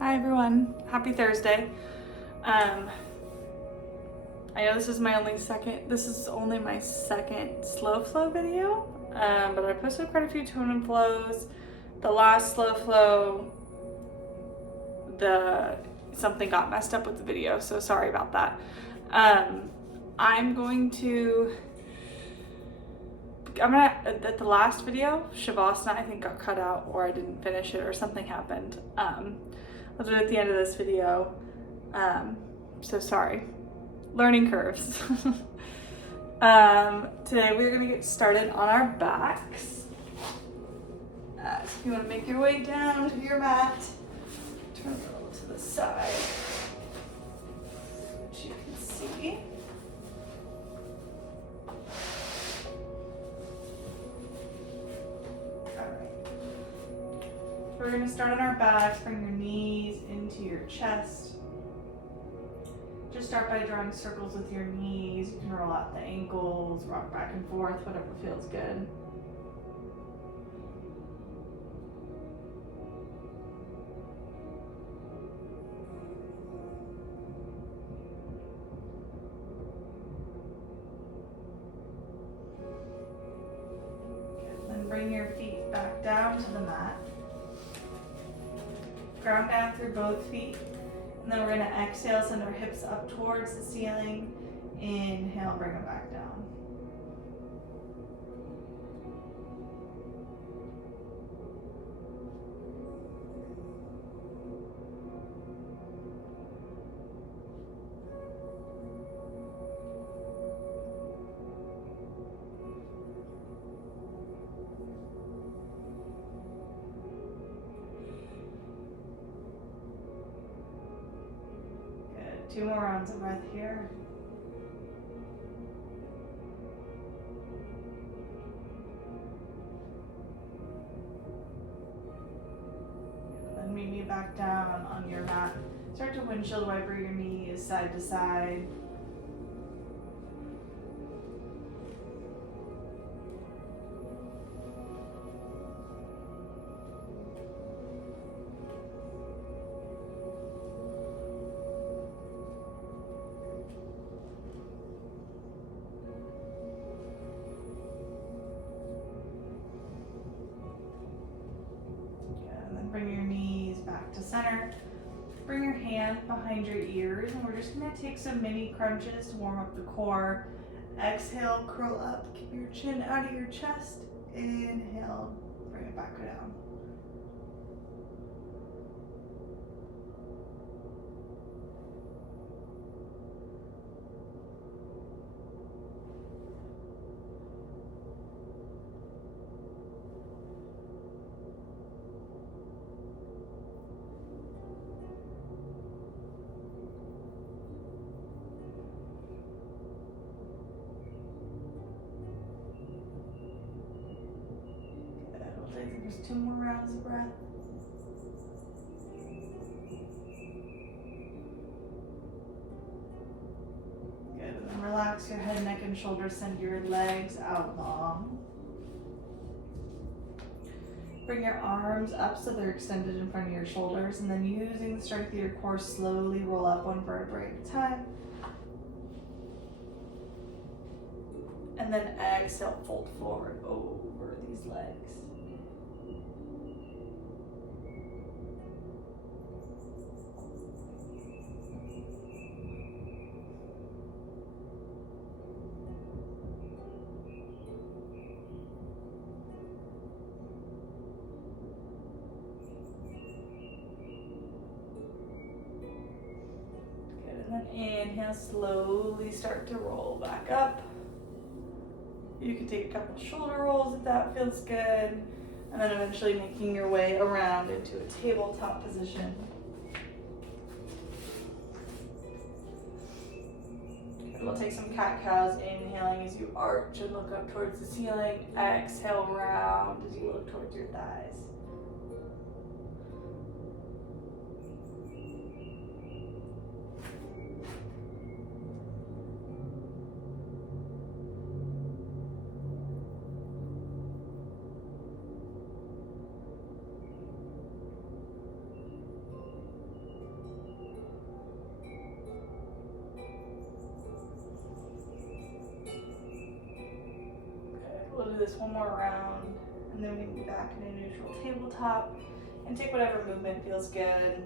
Hi everyone, happy Thursday. I know this is only my second slow flow video, but I posted quite a few tone and flows. The last slow flow, something got messed up with the video, so sorry about that. At the last video, Shavasana I think got cut out, or I didn't finish it, or something happened. I'll do it at the end of this video. So sorry. Learning curves. Today we're gonna get started on our backs. So if you wanna make your way down to your mat, turn it a little to the side, which you can see. We're going to start on our backs, bring your knees into your chest. Just start by drawing circles with your knees. You can roll out the ankles, rock back and forth, whatever feels good. Then bring your feet back down to the mat. Ground down through both feet, and then we're going to exhale, send our hips up towards the ceiling. Inhale, bring them back down. Two more rounds of breath here. And then meet me back down on your mat. Start to windshield wiper your knees side to side. Bring your knees back to center. Bring your hand behind your ears, and we're just going to take some mini crunches to warm up the core. Exhale, curl up, keep your chin out of your chest. Inhale, bring it back down. Just two more rounds of breath. Good, and then relax your head, neck, and shoulders. Send your legs out long. Bring your arms up so they're extended in front of your shoulders, and then using the strength of your core, slowly roll up one vertebrae at a time. And then exhale, fold forward over these legs. And then inhale, slowly start to roll back up. You can take a couple shoulder rolls if that feels good. And then eventually making your way around into a tabletop position. And we'll take some cat-cows, inhaling as you arch and look up towards the ceiling. Exhale, round as you look towards your thighs. this one more round, and then we can be back in a neutral tabletop and take whatever movement feels good.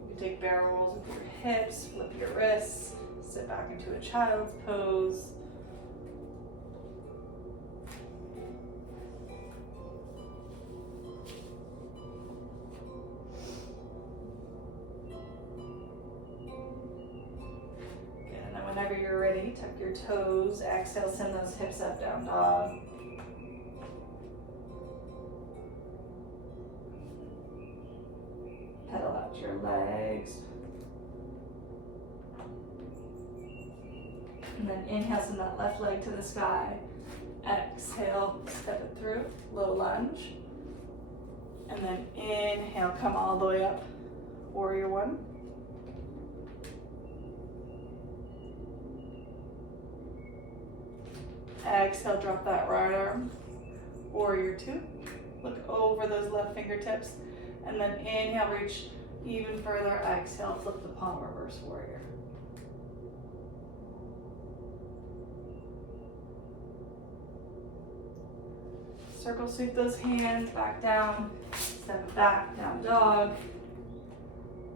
You can take barrel rolls with your hips, flip your wrists, sit back into a child's pose. Whenever you're ready, tuck your toes. Exhale, send those hips up, down dog. Pedal out your legs. And then inhale, send that left leg to the sky. Exhale, step it through, low lunge. And then inhale, come all the way up, warrior one. Exhale, drop that right arm, warrior two. Look over those left fingertips. And then inhale, reach even further. Exhale, flip the palm, reverse warrior. Circle sweep those hands back down, step it back, down dog.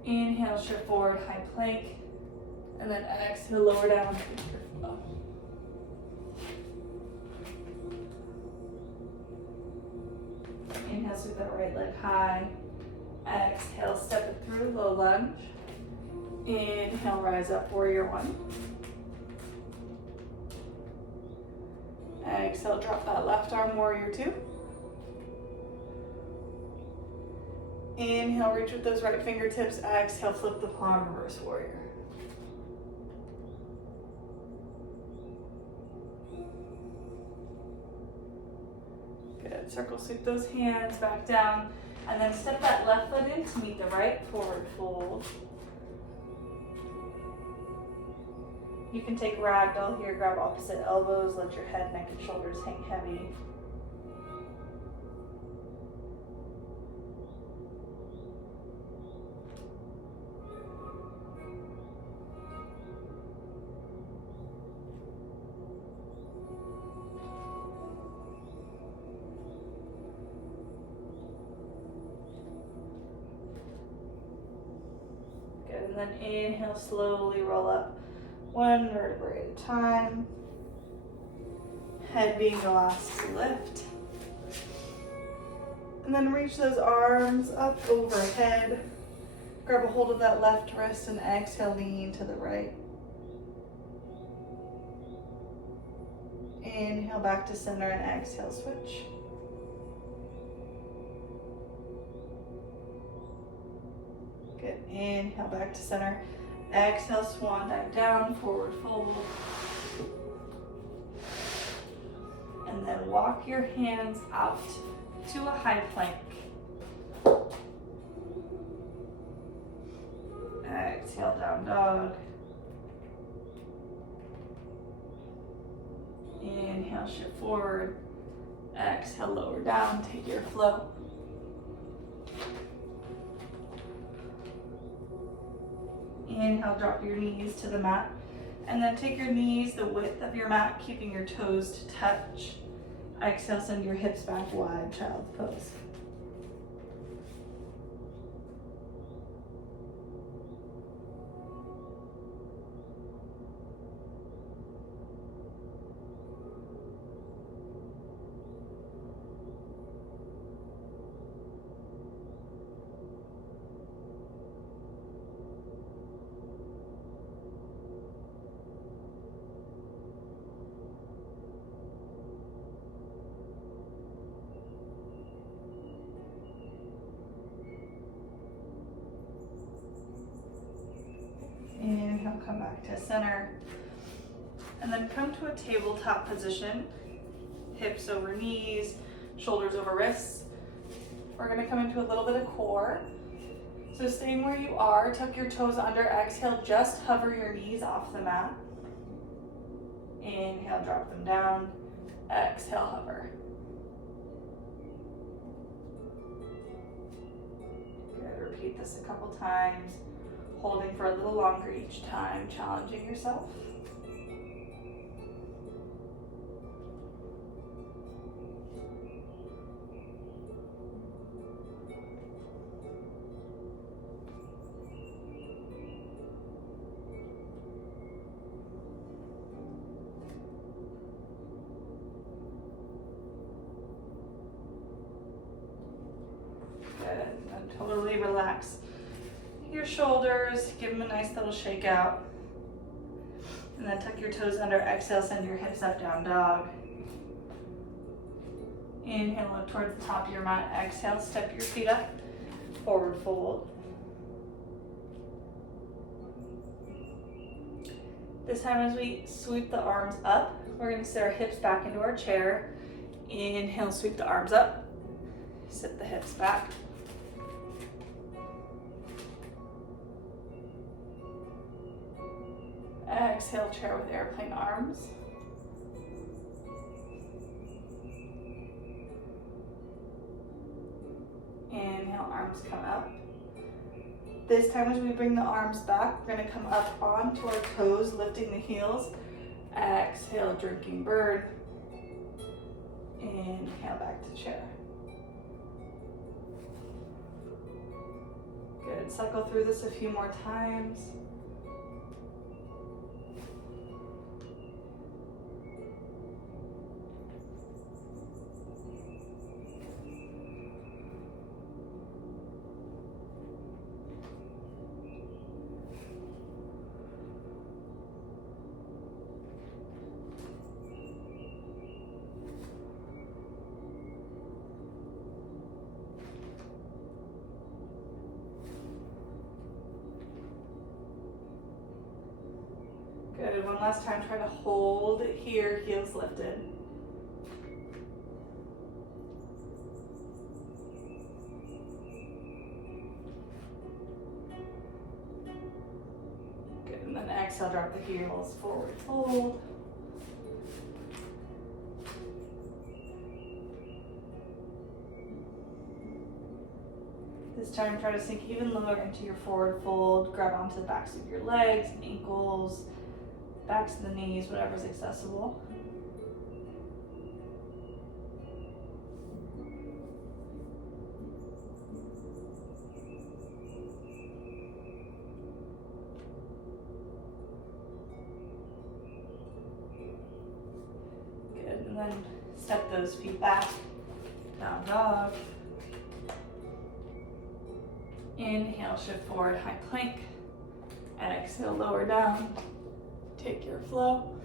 Inhale, shift forward, high plank. And then exhale, lower down, your flow. Inhale, sweep that right leg high. Exhale, step it through, low lunge. Inhale, rise up, warrior one. Exhale, drop that left arm, warrior two. Inhale, reach with those right fingertips. Exhale, flip the palm, reverse warrior. Good, circle sweep those hands back down. And then step that left foot in to meet the right, forward fold. You can take ragdoll here, grab opposite elbows, let your head, neck, and shoulders hang heavy. Good, and then inhale, slowly roll up. One vertebrae at a time. Head being the last to lift. And then reach those arms up overhead. Grab a hold of that left wrist and exhale, lean to the right. Inhale back to center and exhale, switch. Good, inhale back to center. Exhale, swan dive down, forward fold. And then walk your hands out to a high plank. Exhale, down dog. Inhale, shift forward. Exhale, lower down, take your flow. Inhale, drop your knees to the mat. And then take your knees the width of your mat, keeping your toes to touch. Exhale, send your hips back wide, child's pose. Inhale, come back to center. And then come to a tabletop position. Hips over knees, shoulders over wrists. We're gonna come into a little bit of core. So staying where you are, tuck your toes under, exhale, just hover your knees off the mat. Inhale, drop them down. Exhale, hover. Good, repeat this a couple times. Holding for a little longer each time, challenging yourself. Totally relax your shoulders, give them a nice little shake out. And then tuck your toes under, exhale, send your hips up, down dog. Inhale, look towards the top of your mat. Exhale, step your feet up, forward fold. This time as we sweep the arms up, we're gonna sit our hips back into our chair. Inhale, sweep the arms up, sit the hips back. Exhale, chair with airplane arms. Inhale, arms come up. This time as we bring the arms back, we're gonna come up onto our toes, lifting the heels. Exhale, drinking bird. Inhale, back to chair. Good, cycle through this a few more times. Good, one last time, try to hold here, heels lifted. Good, and then exhale, drop the heels, forward fold. This time, try to sink even lower into your forward fold, grab onto the backs of your legs, ankles, backs of the knees, whatever's accessible. Good, and then step those feet back, down dog. Inhale, shift forward, high plank. Exhale, lower down. Take your flow.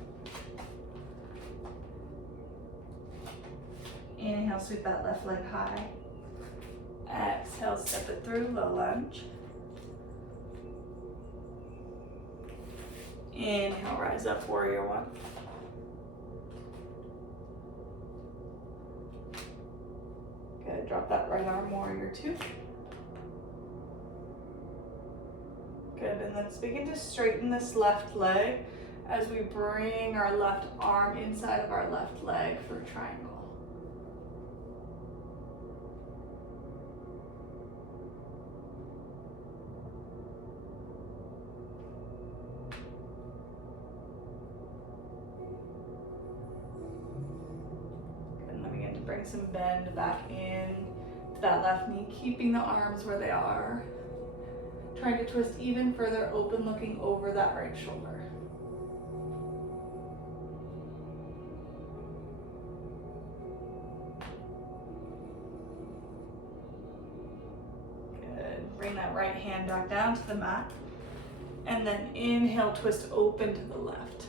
Inhale, sweep that left leg high. Exhale, step it through, low lunge. Inhale, rise up, warrior one. Good, drop that right arm, warrior two. Good, and let's begin to straighten this left leg as we bring our left arm inside of our left leg for a triangle. Good, and then begin to bring some bend back in to that left knee, keeping the arms where they are. Trying to twist even further open, looking over that right shoulder. Good. Bring that right hand back down to the mat. And then inhale, twist open to the left.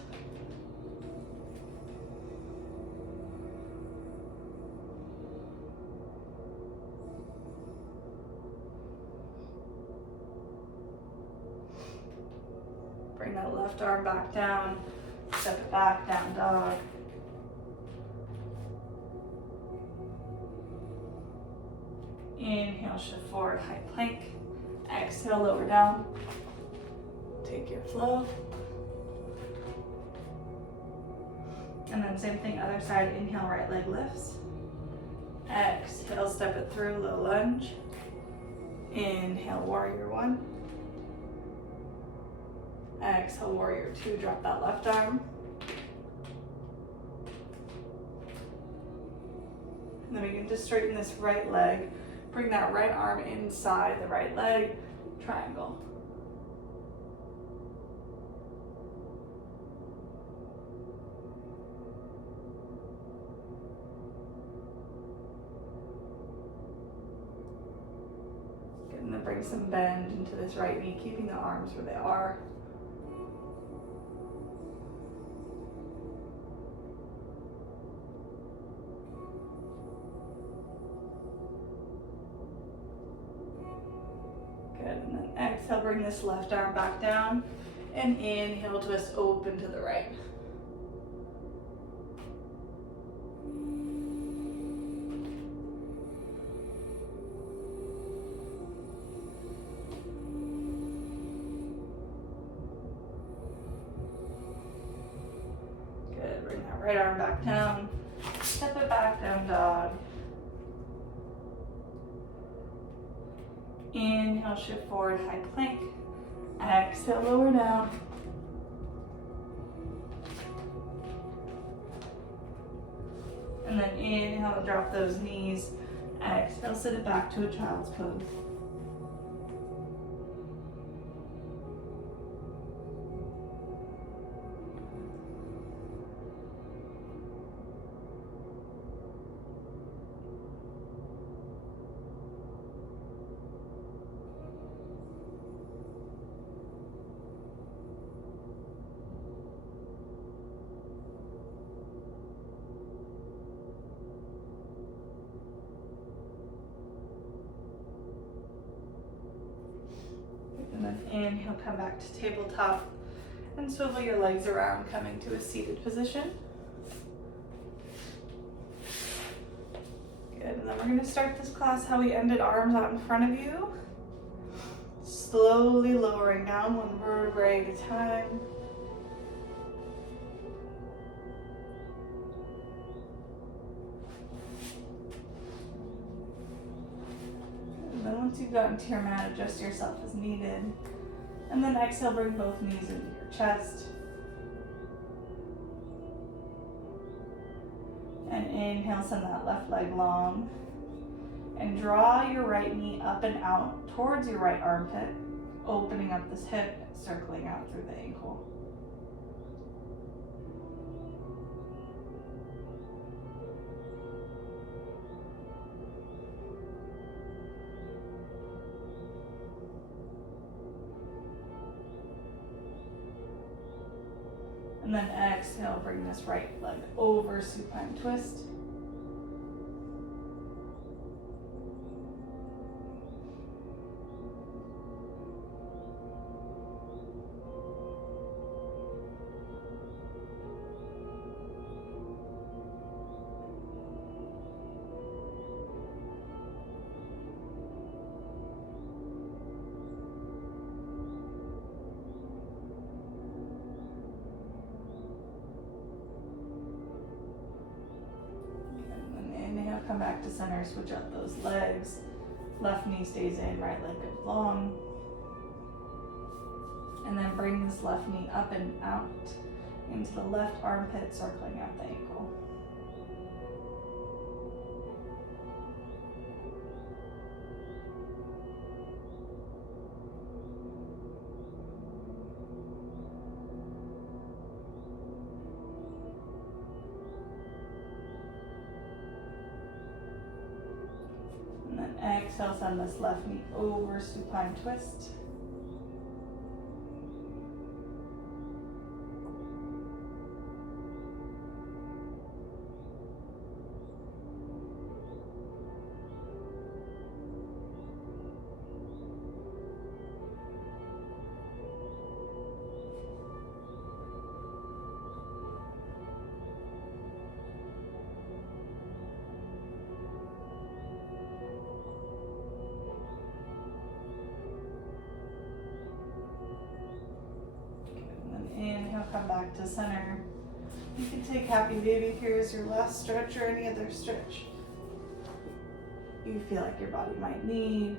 Bring that left arm back down, step it back, down dog. Inhale, shift forward, high plank. Exhale, lower down. Take your flow. And then same thing, other side, inhale, right leg lifts. Exhale, step it through, low lunge. Inhale, warrior one. Exhale, warrior two, drop that left arm. And then begin to straighten this right leg. Bring that right arm inside the right leg, triangle. Good, then bring some bend into this right knee, keeping the arms where they are. Good, and then exhale, bring this left arm back down, and inhale, twist open to the right. Good, bring that right arm back down, step it back, down dog. Inhale, shift forward, high plank. Exhale, lower down. And then inhale, drop those knees. Exhale, sit it back to a child's pose. And then inhale, come back to tabletop and swivel your legs around, coming to a seated position. Good, and then we're gonna start this class how we ended, arms out in front of you. Slowly lowering down one vertebrae at a time. And then once you've gotten to your mat, adjust yourself as needed. And then exhale, bring both knees into your chest. And inhale, send that left leg long. And draw your right knee up and out towards your right armpit, opening up this hip, circling out through the ankle. And then exhale, bring this right leg over, supine twist. Come back to center, switch out those legs. Left knee stays in, right leg goes long. And then bring this left knee up and out into the left armpit, circling out the ankle. Exhale, send this left knee over, supine twist. Inhale, come back to center. You can take happy baby here as your last stretch or any other stretch you feel like your body might need.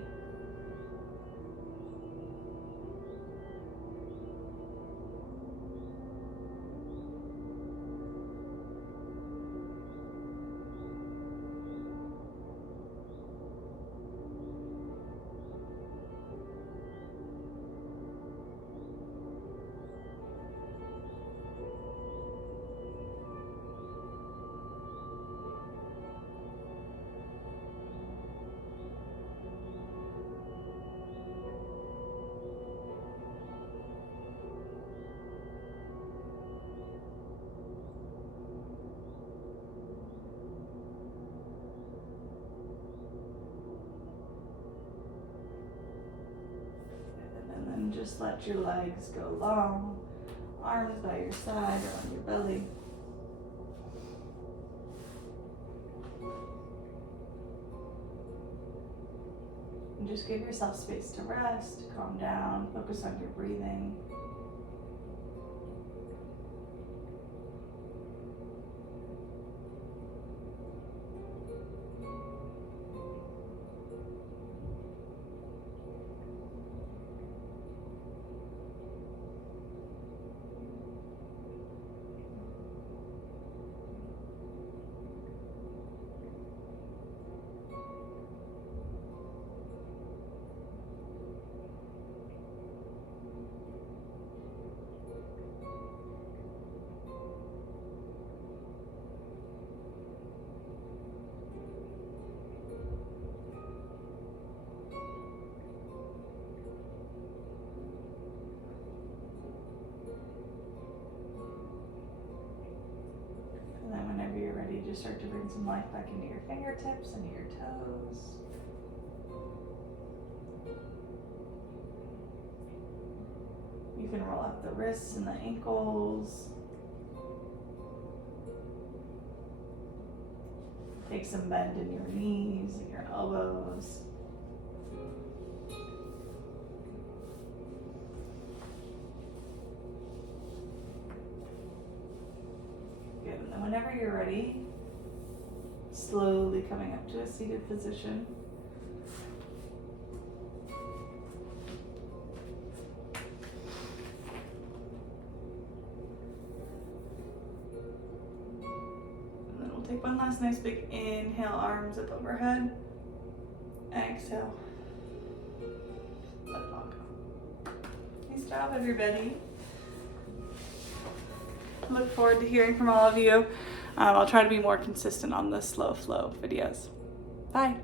And just let your legs go long, arms by your side or on your belly. And just give yourself space to rest, calm down, focus on your breathing. Whenever you're ready, just start to bring some life back into your fingertips, into your toes. You can roll out the wrists and the ankles. Take some bend in your knees and your elbows. Good. And then whenever you're ready, slowly coming up to a seated position. And then we'll take one last nice big inhale, arms up overhead. Exhale. Let it all go. Nice job, everybody. Look forward to hearing from all of you. I'll try to be more consistent on the slow flow videos. Bye.